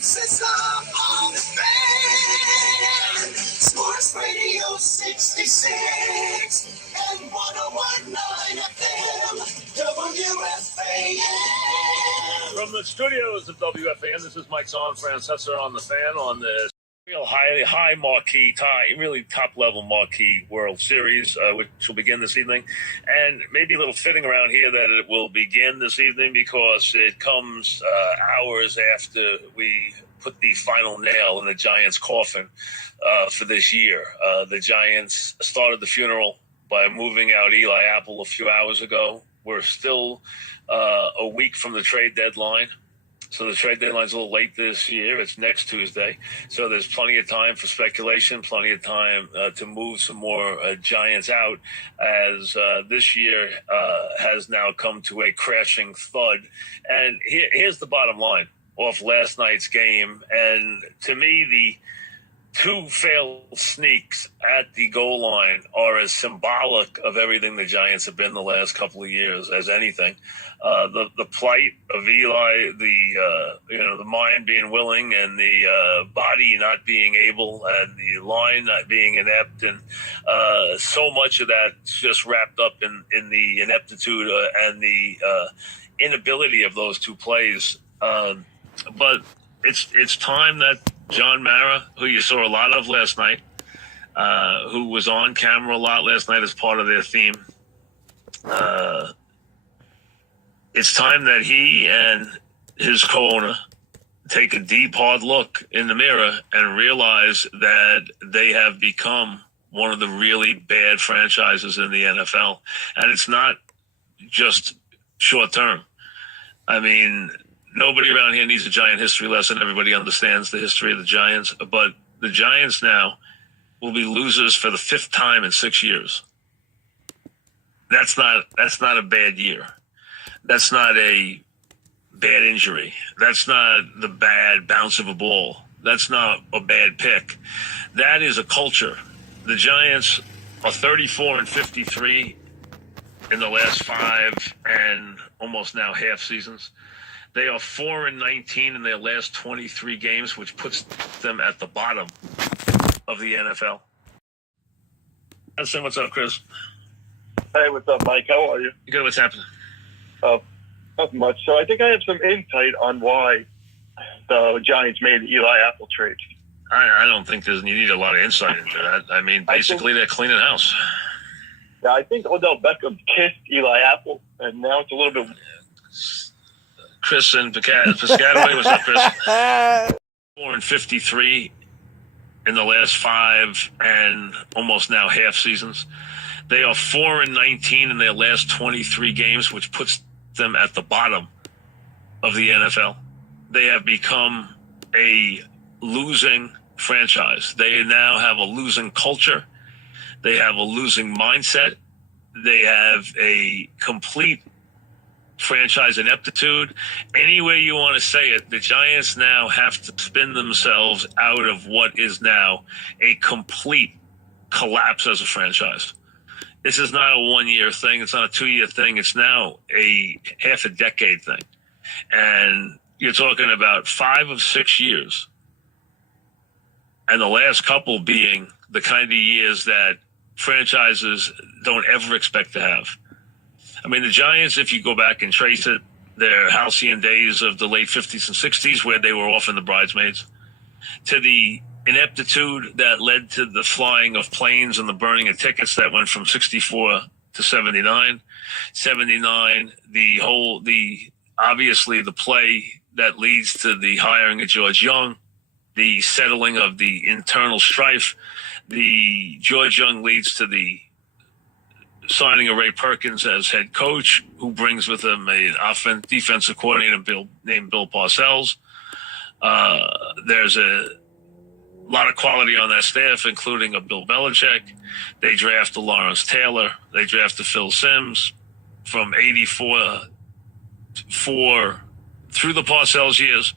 Francesa on the fan. Sports Radio 66 and 101.9 FM. WFAN. From the studios of WFAN, this is Mike's on Francesa on the fan on the real high marquee, really top-level marquee World Series, which will begin this evening. And maybe a little fitting around here that it will begin this evening because it comes hours after we put the final nail in the Giants' coffin for this year. The Giants started the funeral by moving out Eli Apple a few hours ago. We're still a week from the trade deadline. So the trade deadline's a little late this year. It's next Tuesday. So there's plenty of time for speculation, plenty of time to move some more Giants out as this year has now come to a crashing thud. And here's the bottom line off last night's game. And to me, the two failed sneaks at the goal line are as symbolic of everything the Giants have been the last couple of years as anything. The plight of Eli, the mind being willing and the body not being able and the line not being inept, and so much of that's just wrapped up in the ineptitude and the inability of those two plays. But it's time that John Mara, who you saw a lot of last night, who was on camera a lot last night as part of their theme, it's time that he and his co-owner take a deep, hard look in the mirror and realize that they have become one of the really bad franchises in the NFL. And it's not just short term. I mean, nobody around here needs a Giant history lesson. Everybody understands the history of the Giants. But the Giants now will be losers for the fifth time in 6 years. That's not a bad year. That's not a bad injury. That's not the bad bounce of a ball. That's not a bad pick. That is a culture. The Giants are 34-53 in the last 5 and almost now half seasons. They are 4-19 in their last 23 games, which puts them at the bottom of the NFL. What's up, Chris? Hey, what's up, Mike? How are you? Good. What's happening? Not much. So I think I have some insight on why the Giants made the Eli Apple trade. I don't think you need a lot of insight into that. I mean, basically, they're cleaning house. Yeah, I think Odell Beckham kissed Eli Apple, and now it's a little bit... Chris and Piscataway, what's up, Chris? 4-53 in the last 5 and almost now half seasons. They are 4-19 in their last 23 games, which puts them at the bottom of the NFL. They have become a losing franchise. They now have a losing culture. They have a losing mindset. They have a complete franchise ineptitude. Any way you want to say it, the Giants now have to spin themselves out of what is now a complete collapse as a franchise. This is not a 1-year thing. It's not a 2-year thing. It's now a half a decade thing. And you're talking about 5 of 6 years. And the last couple being the kind of years that franchises don't ever expect to have. I mean, the Giants, if you go back and trace it, their halcyon days of the late 50s and 60s where they were often the bridesmaids, to the ineptitude that led to the flying of planes and the burning of tickets that went from 64 to 79. 79, obviously the play that leads to the hiring of George Young, the settling of the internal strife. The George Young leads to the signing of Ray Perkins as head coach, who brings with him an defensive coordinator named Bill Parcells. There's a lot of quality on that staff, including a Bill Belichick. They drafted Lawrence Taylor. They drafted Phil Simms from 84 through the Parcells years,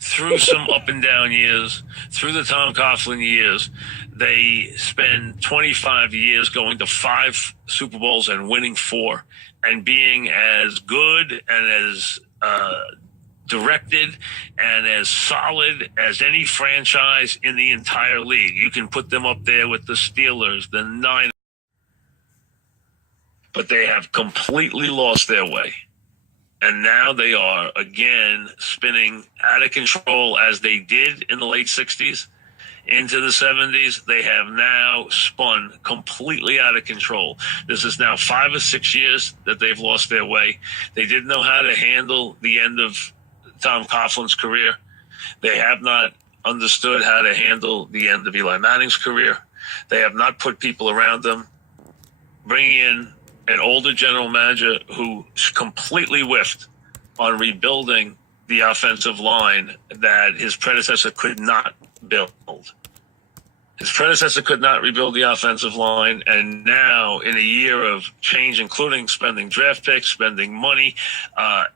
through some up and down years, through the Tom Coughlin years. They spend 25 years going to 5 Super Bowls and winning 4 and being as good and as directed and as solid as any franchise in the entire league. You can put them up there with the Steelers, the Niners, but they have completely lost their way. And now they are again spinning out of control as they did in the late 60s into the 70s. They have now spun completely out of control. This is now 5 or 6 years that they've lost their way. They didn't know how to handle the end of Tom Coughlin's career. They have not understood how to handle the end of Eli Manning's career. They have not put people around them. Bringing in an older general manager who completely whiffed on rebuilding the offensive line that his predecessor could not build. His predecessor could not rebuild the offensive line, and now in a year of change, including spending draft picks, spending money,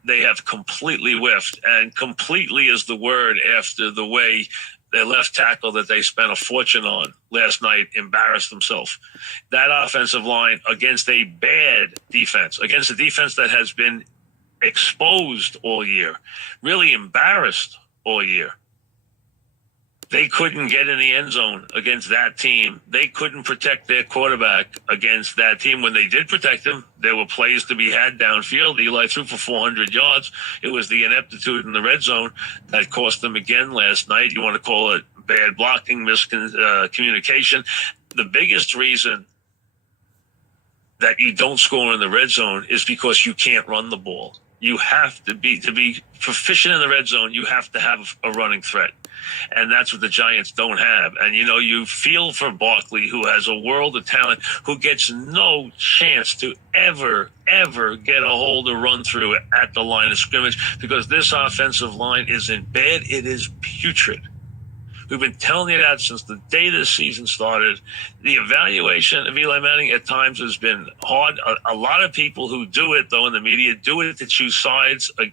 they have completely whiffed. And completely is the word after the way their left tackle that they spent a fortune on last night embarrassed himself. That offensive line against a bad defense, against a defense that has been exposed all year, really embarrassed all year. They couldn't get in the end zone against that team. They couldn't protect their quarterback against that team. When they did protect him, there were plays to be had downfield. Eli threw for 400 yards. It was the ineptitude in the red zone that cost them again last night. You want to call it bad blocking, miscommunication. The biggest reason that you don't score in the red zone is because you can't run the ball. You have to be proficient in the red zone, you have to have a running threat. And that's what the Giants don't have. And, you feel for Barkley, who has a world of talent, who gets no chance to ever get a hold or run through at the line of scrimmage, because this offensive line isn't bad. It is putrid. We've been telling you that since the day this season started. The evaluation of Eli Manning at times has been hard. A lot of people who do it, though, in the media, do it to choose sides with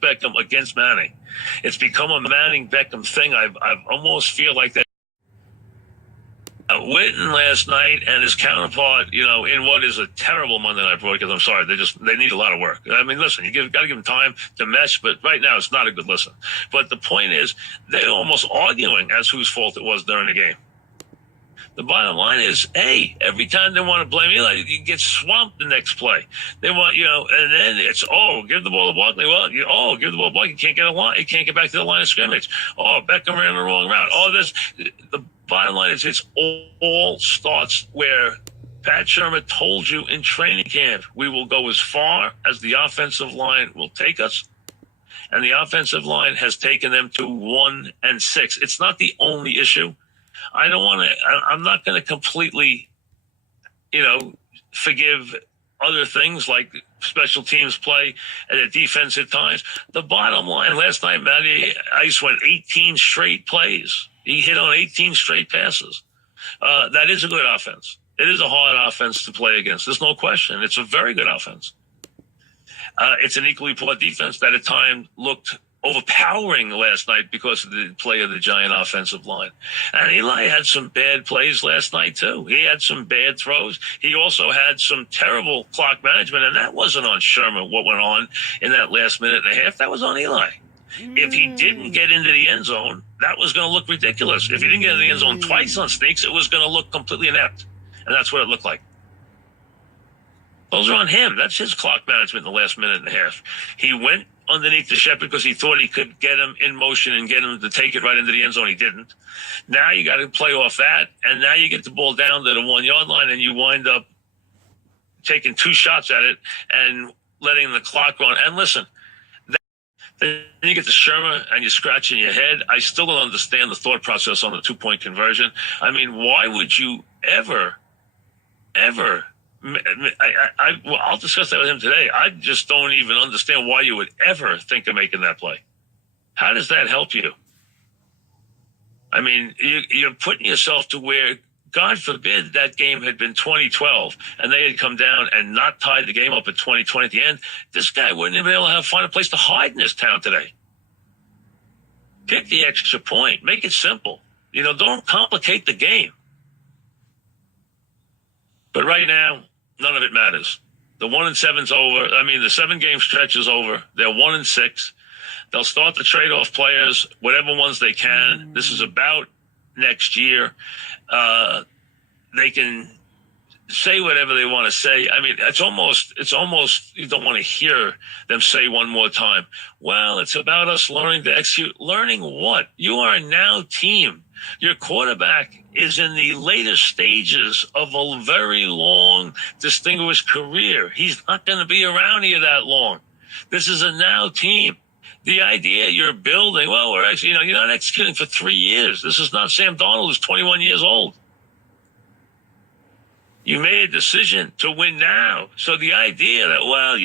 Beckham against Manning. It's become a Manning-Beckham thing. I almost feel like that. Witten last night and his counterpart, in what is a terrible Monday night broadcast. I'm sorry, they need a lot of work. I mean, listen, you got to give them time to mesh, but right now it's not a good listen. But the point is, they're almost arguing as whose fault it was during the game. The bottom line is, hey, every time they want to blame Eli, you get swamped the next play. They want, and then it's, give the ball to Barkley. Well, give the ball to Barkley. You can't get a line. You can't get back to the line of scrimmage. Beckham ran the wrong route. The bottom line is, it's all starts where Pat Shermer told you in training camp, we will go as far as the offensive line will take us. And the offensive line has taken them to 1-6. It's not the only issue. I'm not going to completely, forgive other things like special teams play and the defense at times. The bottom line, last night, Matty Ice went 18 straight plays. He hit on 18 straight passes. That is a good offense. It is a hard offense to play against. There's no question. It's a very good offense. It's an equally poor defense that at times looked overpowering last night because of the play of the Giant offensive line. And Eli had some bad plays last night, too. He had some bad throws. He also had some terrible clock management, and that wasn't on Sherman, what went on in that last minute and a half. That was on Eli. If he didn't get into the end zone, that was going to look ridiculous. If he didn't get into the end zone twice on sneaks, it was going to look completely inept. And that's what it looked like. Those are on him. That's his clock management in the last minute and a half. He went underneath the Shepherd because he thought he could get him in motion and get him to take it right into the end zone. He didn't. Now you got to play off that, and now you get the ball down to the 1 yard line, and you wind up taking 2 shots at it and letting the clock run. And listen, then you get to Shermer and you're scratching your head. I still don't understand the thought process on the 2-point conversion. I mean, why would you ever I'll discuss that with him today. I just don't even understand why you would ever think of making that play. How does that help you? I mean, you're putting yourself to where, God forbid, that game had been 2012 and they had come down and not tied the game up at 2020 at the end. This guy wouldn't have been able to find a place to hide in this town today. Pick the extra point. Make it simple. Don't complicate the game. But right now, none of it matters. The 1-7's over. I mean, the 7-game stretch is over. They're 1-6. They'll start to trade off players, whatever ones they can. This is about next year. They can say whatever they want to say. I mean, it's almost you don't want to hear them say one more time, well, it's about us learning to execute. Learning what? You are now team. Your quarterback is in the later stages of a very long, distinguished career. He's not going to be around here that long. This is a now team. The idea you're building, well, we're actually, you're not executing for 3 years. This is not Sam Darnold, who's 21 years old. You made a decision to win now. So the idea that, well,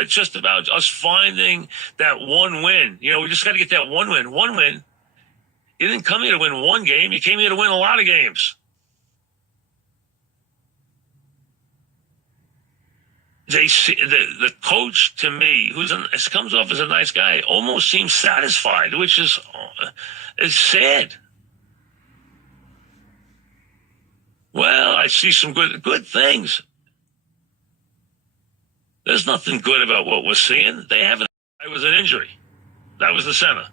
it's just about us finding that one win. We just got to get that one win. One win. You didn't come here to win one game. You came here to win a lot of games. They see the coach, to me, comes off as a nice guy, almost seems satisfied, which is sad. Well, I see some good things. There's nothing good about what we're seeing. It was an injury. That was the center.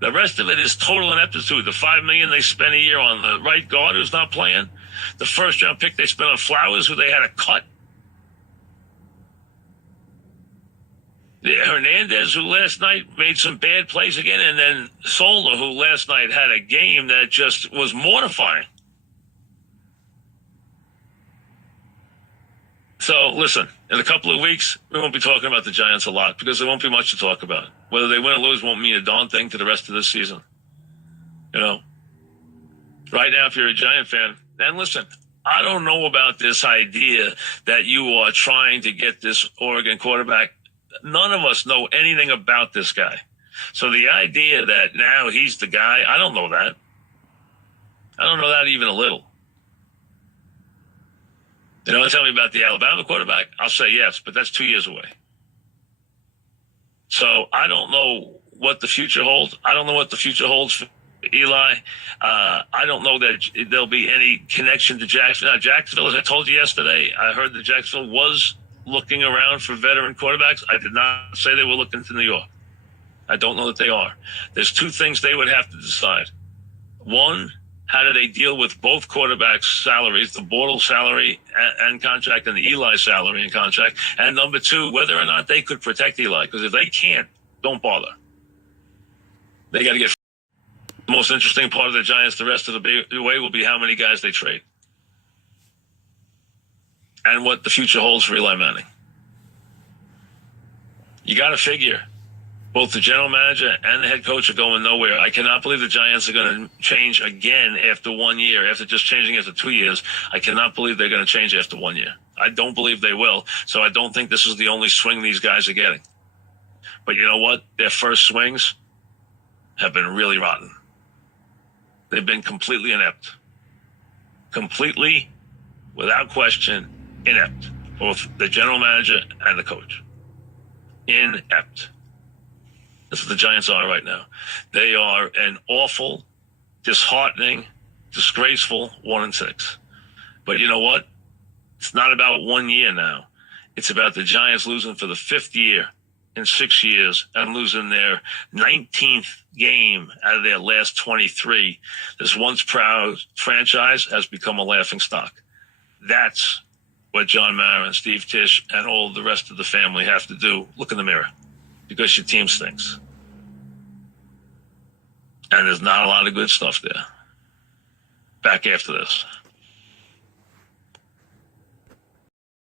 The rest of it is total ineptitude. The $5 million they spent a year on the right guard who's not playing. The first-round pick they spent on Flowers, who they had to cut. Hernandez, who last night made some bad plays again, and then Solder, who last night had a game that just was mortifying. So, listen, in a couple of weeks, we won't be talking about the Giants a lot because there won't be much to talk about. Whether they win or lose won't mean a darn thing to the rest of this season. Right now, if you're a Giant fan, and listen, I don't know about this idea that you are trying to get this Oregon quarterback. None of us know anything about this guy. So the idea that now he's the guy, I don't know that. I don't know that even a little. Tell me about the Alabama quarterback. I'll say yes, but that's 2 years away. So I don't know what the future holds. I don't know what the future holds for Eli. I don't know that there'll be any connection to Jacksonville. Jacksonville, as I told you yesterday, I heard that Jacksonville was looking around for veteran quarterbacks. I did not say they were looking to New York. I don't know that they are. There's two things they would have to decide. One, how do they deal with both quarterbacks' salaries, the Bortles salary and contract and the Eli salary and contract? And number two, whether or not they could protect Eli. Because if they can't, don't bother. They got to get. The most interesting part of the Giants the rest of the way will be how many guys they trade. And what the future holds for Eli Manning. You got to figure. Both the general manager and the head coach are going nowhere. I cannot believe the Giants are going to change again after 1 year, after just changing after 2 years. I cannot believe they're going to change after 1 year. I don't believe they will. So I don't think this is the only swing these guys are getting. But you know what? Their first swings have been really rotten. They've been completely inept. Completely, without question, inept. Both the general manager and the coach. Inept. That's what the Giants are right now. They are an awful, disheartening, disgraceful 1-6. But you know what? It's not about 1 year now. It's about the Giants losing for the 5th year in 6 years and losing their 19th game out of their last 23. This once proud franchise has become a laughingstock. That's what John Mara and Steve Tisch and all the rest of the family have to do. Look in the mirror, because your team stinks. And there's not a lot of good stuff there. Back after this.